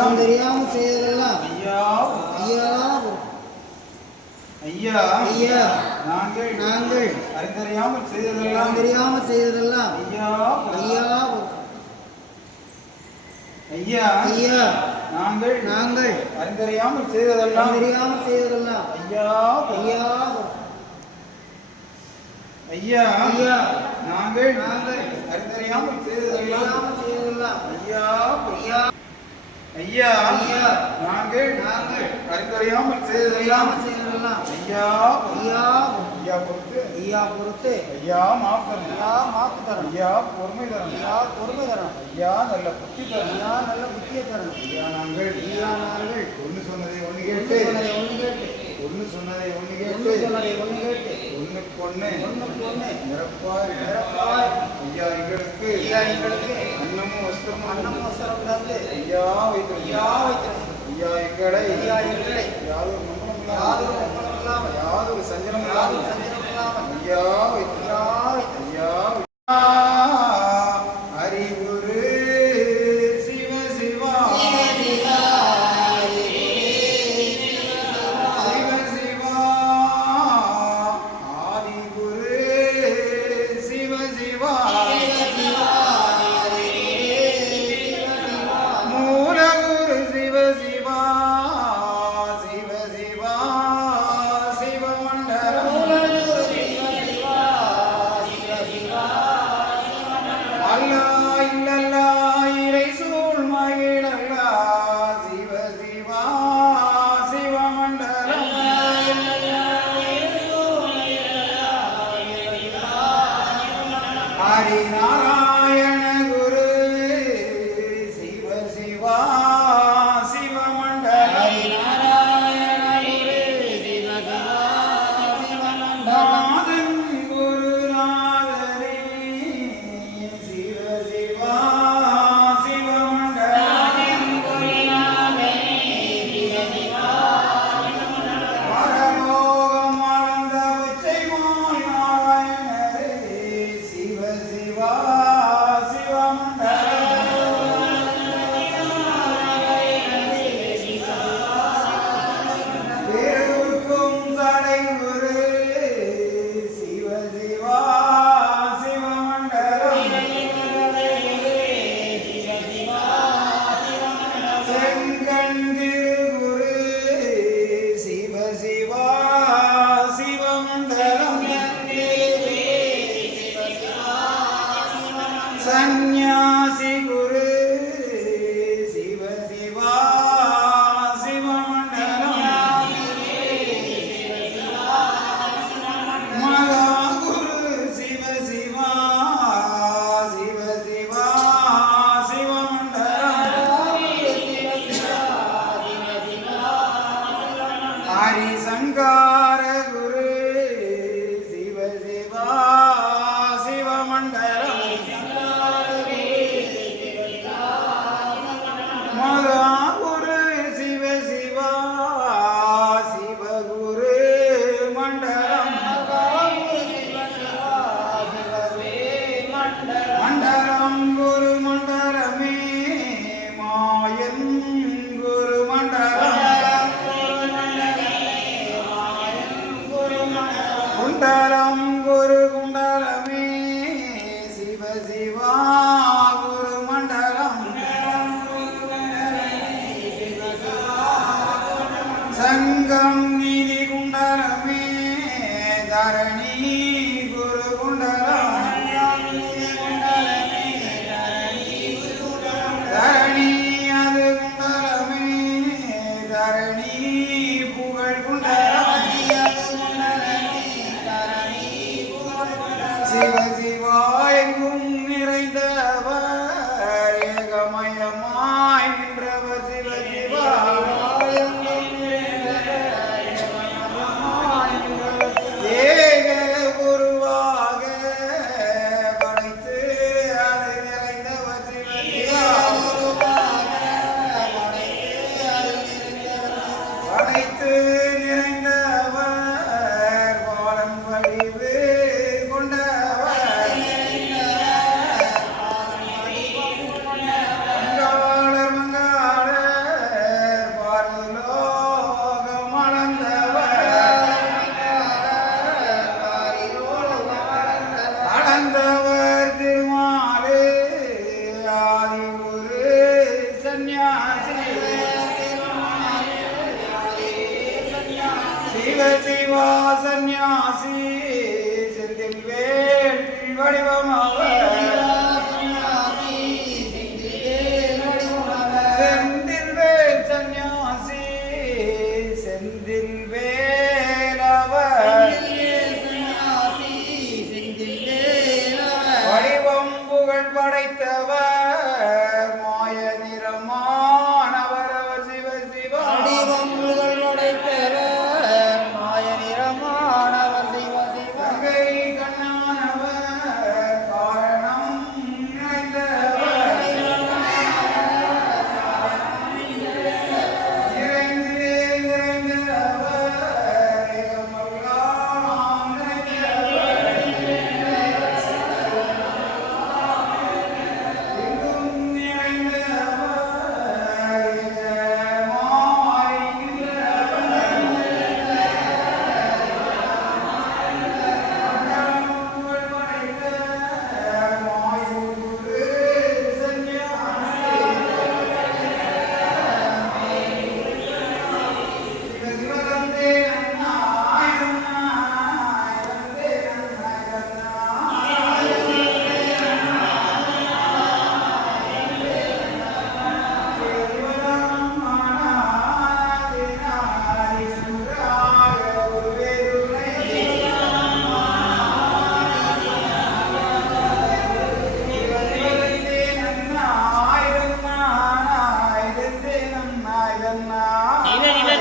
நாம் தெரியாமல் செய்ததெல்லாம் ஐயா ஐயா ஐயா ஐயா நாங்கள் நாங்கள் அறிந்தறியாமல் செய்ததெல்லாம் தெரியாமல் செய்ததெல்லாம் ஐயா ஐயா ஐயா ஐயா நாங்கள் நாங்கள் அறிந்தறியாமல் செய்ததெல்லாம் தெரியாமல் செய்ததெல்லாம் ஐயா ஐயா ஐயா ஐயா நாங்கள் நாங்கள் அறிந்தறியாமல் செய்ததெல்லாம் செய்ததெல்லாம் ஐயா ஐயா ஐயா நாங்கள் நாங்கள் அறிந்தறியாமல் செய்ததெல்லாம் செய்ததெல்லாம் ஐயா ஐயா ஐயா பொறுத்து ஐயா பொறுத்து ஐயா மாப்பன் ஐயா மாப்பு தரணும் ஐயா பொறுமை தரணும் ஐயா பொறுமை தரணும் ஐயா நல்ல புத்தி தரணும் ஐயா நல்ல புத்தியை தரணும் ஐயா நாங்கள் ஐயா நாங்கள் ஒன்று சொன்னதை ஒன்று கேட்டு ஒன்று கேட்டு ஒன்று சொன்னதை ஒன்று கேட்டு சொன்னதை ஒன்று கேட்டு. ஒன்றுக்கு ஒன்று ஒன்றுக்கு ஒன்று நிரப்பாய் நிரப்பாய். ஐயா எங்களுக்கு ஐயா எங்களுக்கு அன்னமும் வஸ்திரமும் அன்னம் அவசரம் தந்து. ஐயா வைத்திருக்கிறார் ஐயா வைத்திருக்கிறோம் ஐயா எங்களை ஐயா எங்களை யாதொரு மங்களம் யாதொரு மங்களம் இல்லாமல். யாதொரு சஞ்சலம் இல்லாமல் சஞ்சலம் இல்லாமல். ஐயா வைத்திருக்கிறோம் ஐயா சந்நியாசி குரு. சிவ சிவா சிவமண்டலம். மகா குரு சிவ சிவா சிவ சிவா சிவமண்டலம். ஹரி சங்கா Everybody roll my way.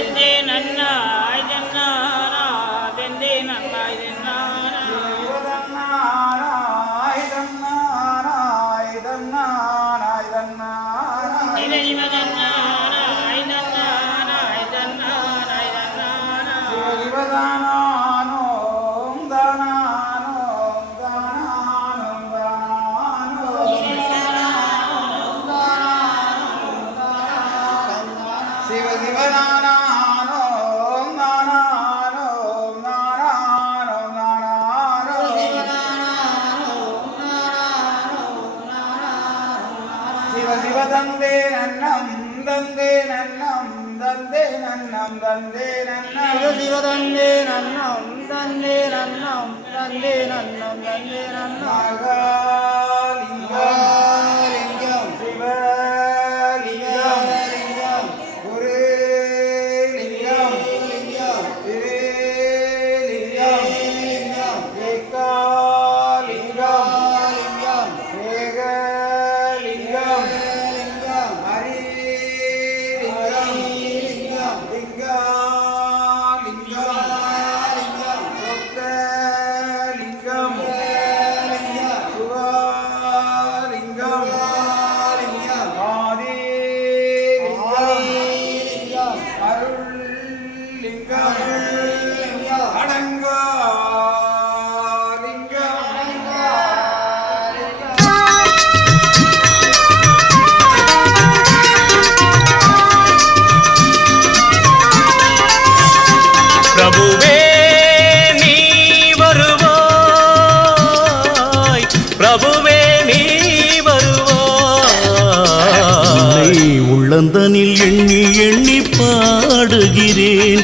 ಎಂದೇ ನನ್ನ nandi nandam nandi nandam maga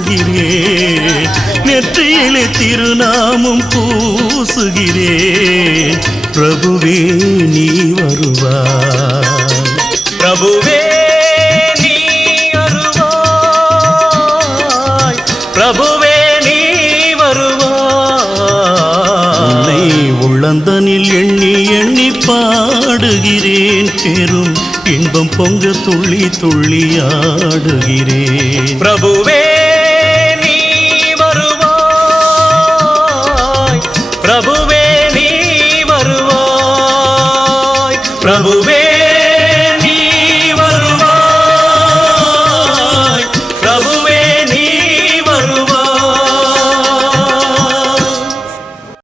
பூசுகிறேன் நெற்றியிலே திருநாமம் பூசுகிறேன் பிரபுவே நீ வருவாய். பிரபுவே நீ வருவாய். பிரபுவே நீ வருவாய். உள்ளந்தனில் எண்ணி எண்ணி பாடுகிறேன். பெரும் இன்பம் பொங்க துள்ளி துள்ளி ஆடுகிறேன். பிரபுவே